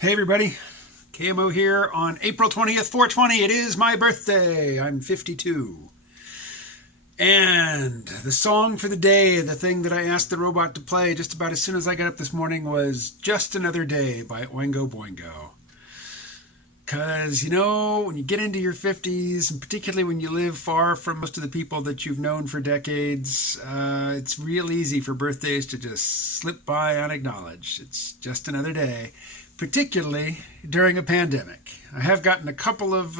Hey everybody, KMO here on April 20th, 420. It is my birthday. I'm 52. And the song for the day, the thing that I asked the robot to play just about as soon as I got up this morning, was Just Another Day by Oingo Boingo. Because, when you get into your 50s, and particularly when you live far from most of the people that you've known for decades, it's real easy for birthdays to just slip by unacknowledged. It's just another day, particularly during a pandemic. I have gotten a couple of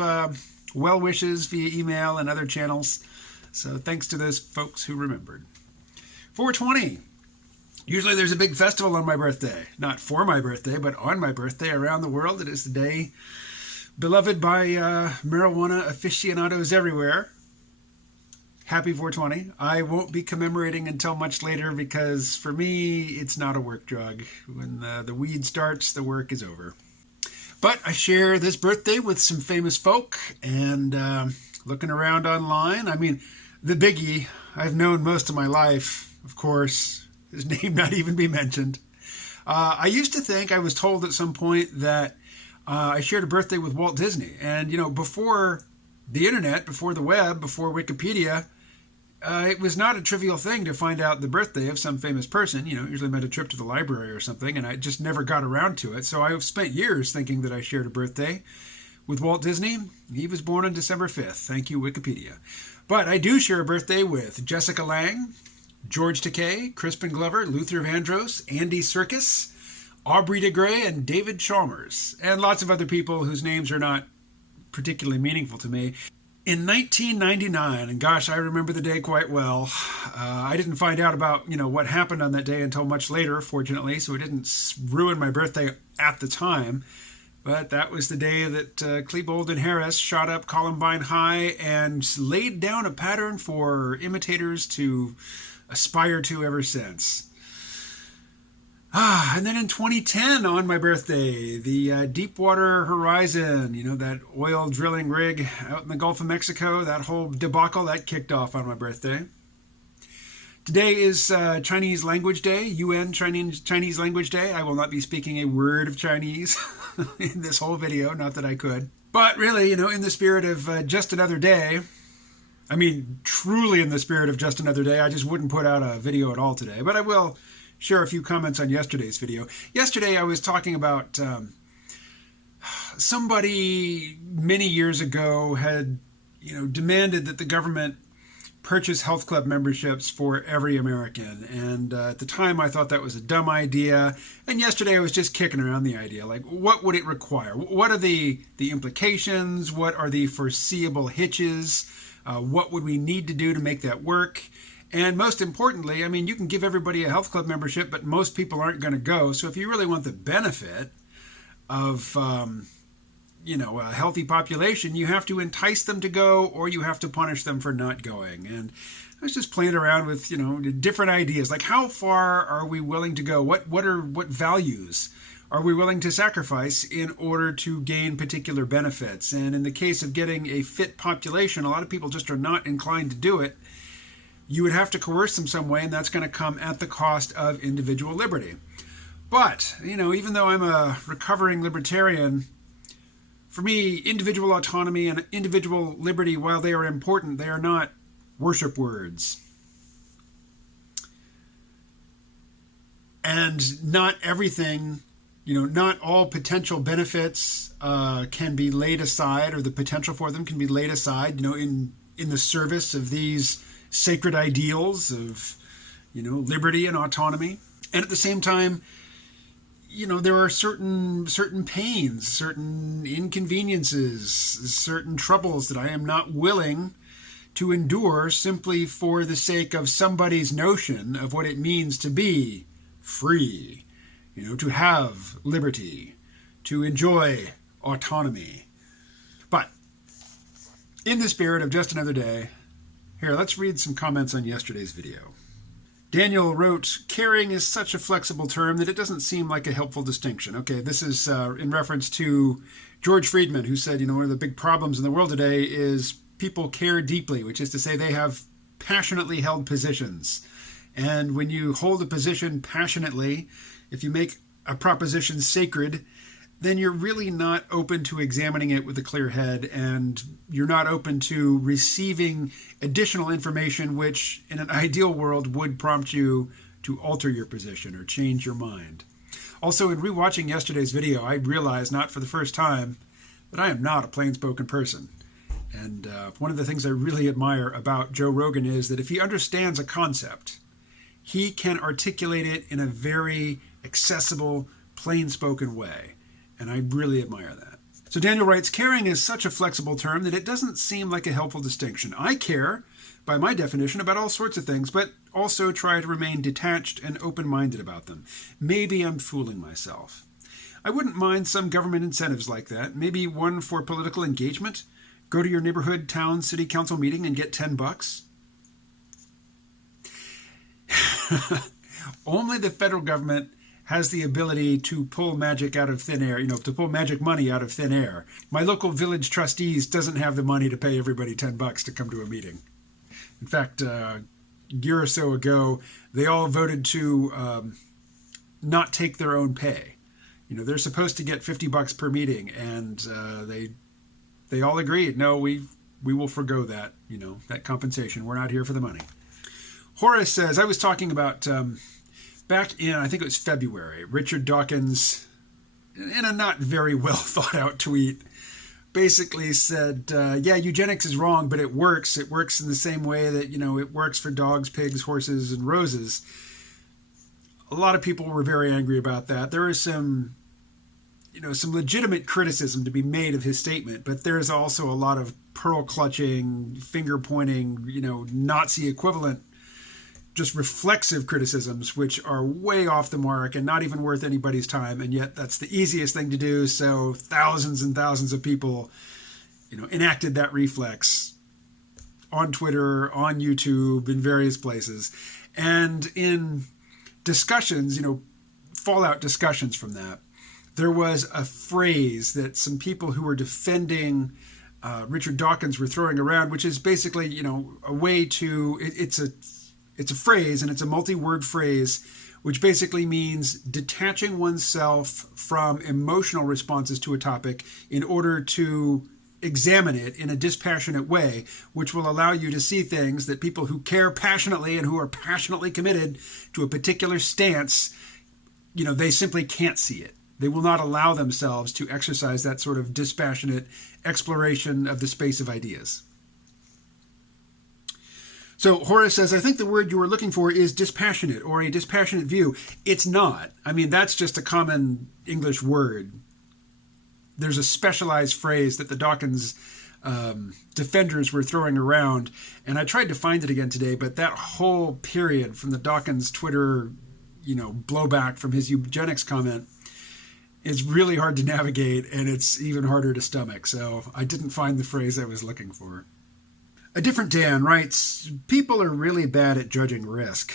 well wishes via email and other channels, so thanks to those folks who remembered. 420. Usually there's a big festival on my birthday. Not for my birthday, but on my birthday around the world. It is the day beloved by marijuana aficionados everywhere. Happy 420. I won't be commemorating until much later because for me, it's not a work drug. When the weed starts, the work is over. But I share this birthday with some famous folk, and looking around online, the biggie I've known most of my life, of course, his name not even be mentioned. I used to think, I was told at some point that I shared a birthday with Walt Disney. And, before the internet, before the web, before Wikipedia, it was not a trivial thing to find out the birthday of some famous person. Usually meant a trip to the library or something, and I just never got around to it. So I've spent years thinking that I shared a birthday with Walt Disney. He was born on December 5th. Thank you, Wikipedia. But I do share a birthday with Jessica Lange, George Takei, Crispin Glover, Luther Vandross, Andy Serkis, Aubrey de Grey, and David Chalmers, and lots of other people whose names are not particularly meaningful to me. In 1999, and gosh, I remember the day quite well. I didn't find out about, what happened on that day until much later, fortunately, so it didn't ruin my birthday at the time. But that was the day that Klebold and Harris shot up Columbine High and laid down a pattern for imitators to aspire to ever since. And then in 2010, on my birthday, the Deepwater Horizon, that oil drilling rig out in the Gulf of Mexico, that whole debacle, that kicked off on my birthday. Today is Chinese Language Day, UN Chinese Language Day. I will not be speaking a word of Chinese in this whole video, not that I could. But really, in the spirit of just another day, truly in the spirit of just another day, I just wouldn't put out a video at all today, but I will share a few comments on yesterday's video. Yesterday I was talking about somebody many years ago had, demanded that the government purchase health club memberships for every American. And at the time I thought that was a dumb idea. And yesterday I was just kicking around the idea, like, what would it require? What are the implications? What are the foreseeable hitches? What would we need to do to make that work? And most importantly, you can give everybody a health club membership, but most people aren't going to go. So if you really want the benefit of, a healthy population, you have to entice them to go, or you have to punish them for not going. And I was just playing around with, different ideas, like how far are we willing to go? What values are we willing to sacrifice in order to gain particular benefits? And in the case of getting a fit population, a lot of people just are not inclined to do it. You would have to coerce them some way, and that's going to come at the cost of individual liberty. But, even though I'm a recovering libertarian, for me, individual autonomy and individual liberty, while they are important, they are not worship words. And not everything, not all potential benefits can be laid aside, or the potential for them can be laid aside, in the service of these sacred ideals of, liberty and autonomy. And at the same time, there are certain pains, certain inconveniences, certain troubles that I am not willing to endure simply for the sake of somebody's notion of what it means to be free, to have liberty, to enjoy autonomy. But in the spirit of just another day, here, let's read some comments on yesterday's video. Daniel wrote, caring is such a flexible term that it doesn't seem like a helpful distinction. Okay, this is in reference to George Friedman, who said, one of the big problems in the world today is people care deeply, which is to say they have passionately held positions. And when you hold a position passionately, if you make a proposition sacred, then you're really not open to examining it with a clear head, and you're not open to receiving additional information which, in an ideal world, would prompt you to alter your position or change your mind. Also, in rewatching yesterday's video, I realized, not for the first time, that I am not a plain-spoken person. And one of the things I really admire about Joe Rogan is that if he understands a concept, he can articulate it in a very accessible, plain-spoken way. And I really admire that. So Daniel writes, caring is such a flexible term that it doesn't seem like a helpful distinction. I care, by my definition, about all sorts of things, but also try to remain detached and open-minded about them. Maybe I'm fooling myself. I wouldn't mind some government incentives like that. Maybe one for political engagement. Go to your neighborhood, town, city council meeting and get $10. Only the federal government has the ability to pull magic out of thin air, to pull magic money out of thin air. My local village trustees doesn't have the money to pay everybody $10 to come to a meeting. In fact, a year or so ago, they all voted to not take their own pay. They're supposed to get $50 per meeting, and they all agreed, no, we will forgo that, that compensation. We're not here for the money. Horace says, I was talking about, back in, I think it was February, Richard Dawkins, in a not very well thought out tweet, basically said, yeah, eugenics is wrong, but it works. It works in the same way that, it works for dogs, pigs, horses, and roses. A lot of people were very angry about that. There is some legitimate criticism to be made of his statement, but there's also a lot of pearl clutching, finger pointing, Nazi equivalent, just reflexive criticisms, which are way off the mark and not even worth anybody's time. And yet that's the easiest thing to do. So thousands and thousands of people, enacted that reflex on Twitter, on YouTube, in various places. And in discussions, fallout discussions from that, there was a phrase that some people who were defending Richard Dawkins were throwing around, which is basically, a way to, it's a phrase, and it's a multi-word phrase, which basically means detaching oneself from emotional responses to a topic in order to examine it in a dispassionate way, which will allow you to see things that people who care passionately and who are passionately committed to a particular stance, they simply can't see it. They will not allow themselves to exercise that sort of dispassionate exploration of the space of ideas. So Horace says, I think the word you were looking for is dispassionate, or a dispassionate view. It's not. I mean, that's just a common English word. There's a specialized phrase that the Dawkins defenders were throwing around, and I tried to find it again today, but that whole period from the Dawkins Twitter, blowback from his eugenics comment is really hard to navigate, and it's even harder to stomach. So I didn't find the phrase I was looking for. A different Dan writes, people are really bad at judging risk,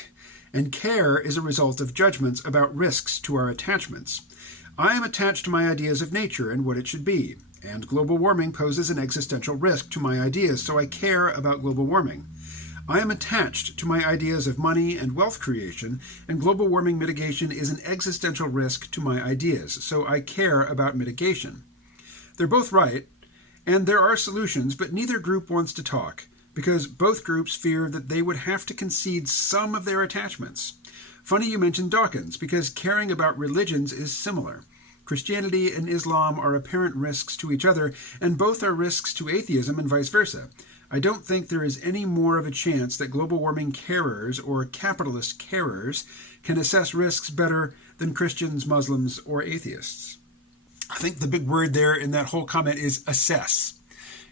and care is a result of judgments about risks to our attachments. I am attached to my ideas of nature and what it should be, and global warming poses an existential risk to my ideas, so I care about global warming. I am attached to my ideas of money and wealth creation, and global warming mitigation is an existential risk to my ideas, so I care about mitigation. They're both right, and there are solutions, but neither group wants to talk, because both groups fear that they would have to concede some of their attachments. Funny you mentioned Dawkins, because caring about religions is similar. Christianity and Islam are apparent risks to each other, and both are risks to atheism and vice versa. I don't think there is any more of a chance that global warming carers or capitalist carers can assess risks better than Christians, Muslims, or atheists. I think the big word there in that whole comment is assess.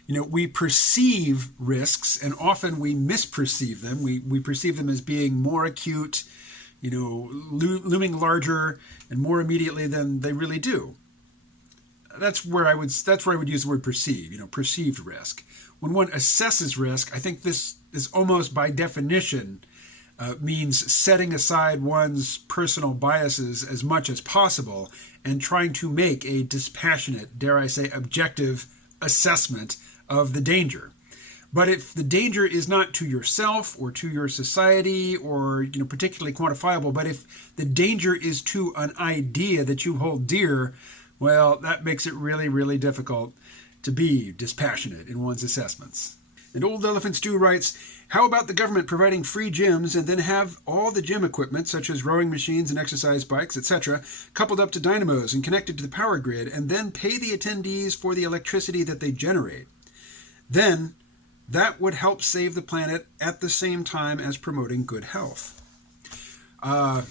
We perceive risks, and often we misperceive them. We perceive them as being more acute, looming larger and more immediately than they really do. That's where I would use the word perceive, perceived risk. When one assesses risk, I think this is almost by definition means setting aside one's personal biases as much as possible and trying to make a dispassionate, dare I say, objective assessment of the danger. But if the danger is not to yourself or to your society or particularly quantifiable, but if the danger is to an idea that you hold dear, Well, that makes it really, really difficult to be dispassionate in one's assessments. And Old Elephant Stew writes, how about the government providing free gyms and then have all the gym equipment, such as rowing machines and exercise bikes, etc., coupled up to dynamos and connected to the power grid, and then pay the attendees for the electricity that they generate? Then that would help save the planet at the same time as promoting good health. I'm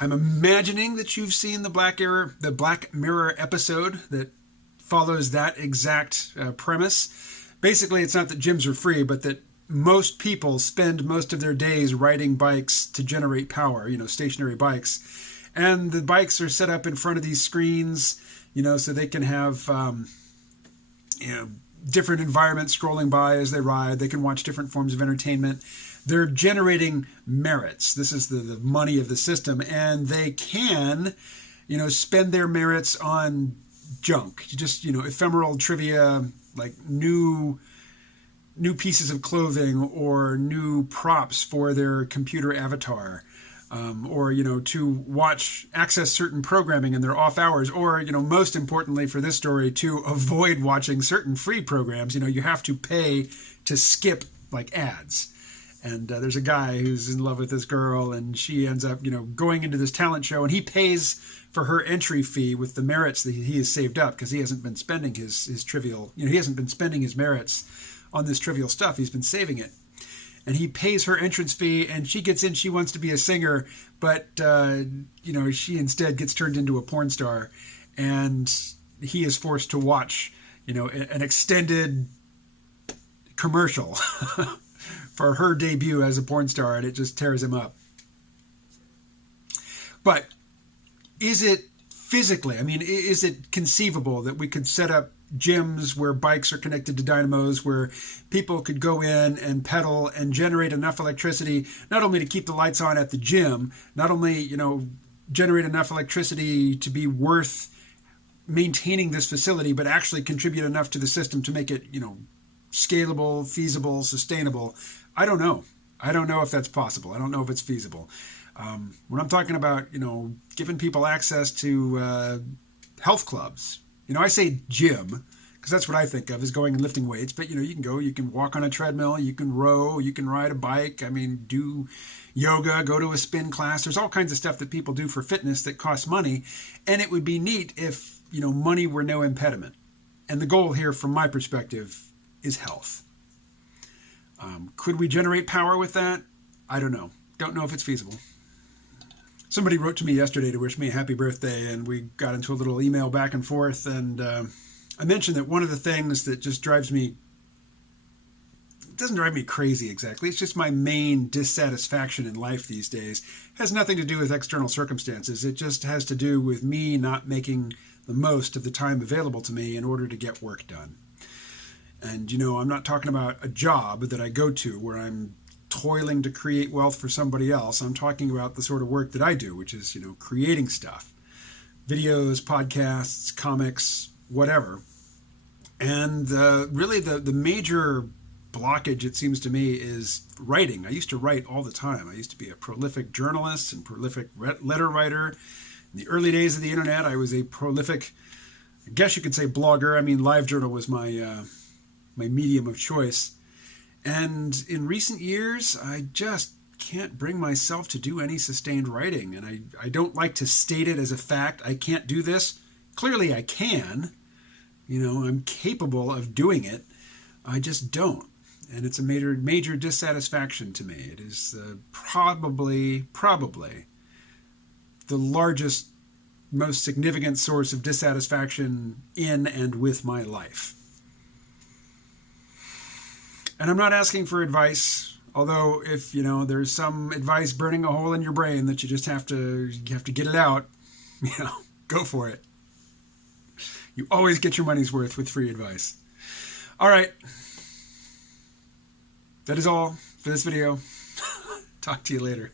imagining that you've seen the Black Mirror episode that follows that exact premise. Basically, it's not that gyms are free, but that most people spend most of their days riding bikes to generate power, stationary bikes. And the bikes are set up in front of these screens, so they can have, different environments scrolling by as they ride. They can watch different forms of entertainment. They're generating merits. This is the money of the system. And they can, spend their merits on junk, just, ephemeral trivia, like new pieces of clothing or new props for their computer avatar, or to access certain programming in their off hours, or most importantly for this story, to avoid watching certain free programs. You have to pay to skip like ads. And there's a guy who's in love with this girl, and she ends up going into this talent show, and he pays for her entry fee with the merits that he has saved up, because he hasn't been spending his trivial, he hasn't been spending his merits on this trivial stuff. He's been saving it. And he pays her entrance fee, and she gets in. She wants to be a singer, but, she instead gets turned into a porn star. And he is forced to watch, an extended commercial for her debut as a porn star, and it just tears him up. But is it physically, is it conceivable that we could set up gyms where bikes are connected to dynamos, where people could go in and pedal and generate enough electricity, not only to keep the lights on at the gym, not only, generate enough electricity to be worth maintaining this facility, but actually contribute enough to the system to make it, scalable, feasible, sustainable? I don't know. I don't know if that's possible. I don't know if it's feasible. When I'm talking about, giving people access to health clubs, I say gym because that's what I think of as going and lifting weights. But, you can walk on a treadmill, you can row, you can ride a bike. Do yoga, go to a spin class. There's all kinds of stuff that people do for fitness that costs money. And it would be neat if, money were no impediment. And the goal here, from my perspective, is health. Could we generate power with that? I don't know. Don't know if it's feasible. Somebody wrote to me yesterday to wish me a happy birthday, and we got into a little email back and forth, and I mentioned that one of the things that just drives me, it doesn't drive me crazy exactly, it's just my main dissatisfaction in life these days, has nothing to do with external circumstances. It just has to do with me not making the most of the time available to me in order to get work done. And, I'm not talking about a job that I go to where I'm toiling to create wealth for somebody else. I'm talking about the sort of work that I do, which is, creating stuff, videos, podcasts, comics, whatever. And really the major blockage, it seems to me, is writing. I used to write all the time. I used to be a prolific journalist and prolific letter writer. In the early days of the internet, I was a prolific, I guess you could say, blogger. LiveJournal was my medium of choice. And in recent years, I just can't bring myself to do any sustained writing. And I don't like to state it as a fact. I can't do this. Clearly I can. I'm capable of doing it. I just don't. And it's a major dissatisfaction to me. It is probably the largest, most significant source of dissatisfaction in and with my life. And I'm not asking for advice, although if, there's some advice burning a hole in your brain that you just have to get it out, go for it. You always get your money's worth with free advice. All right. That is all for this video. Talk to you later.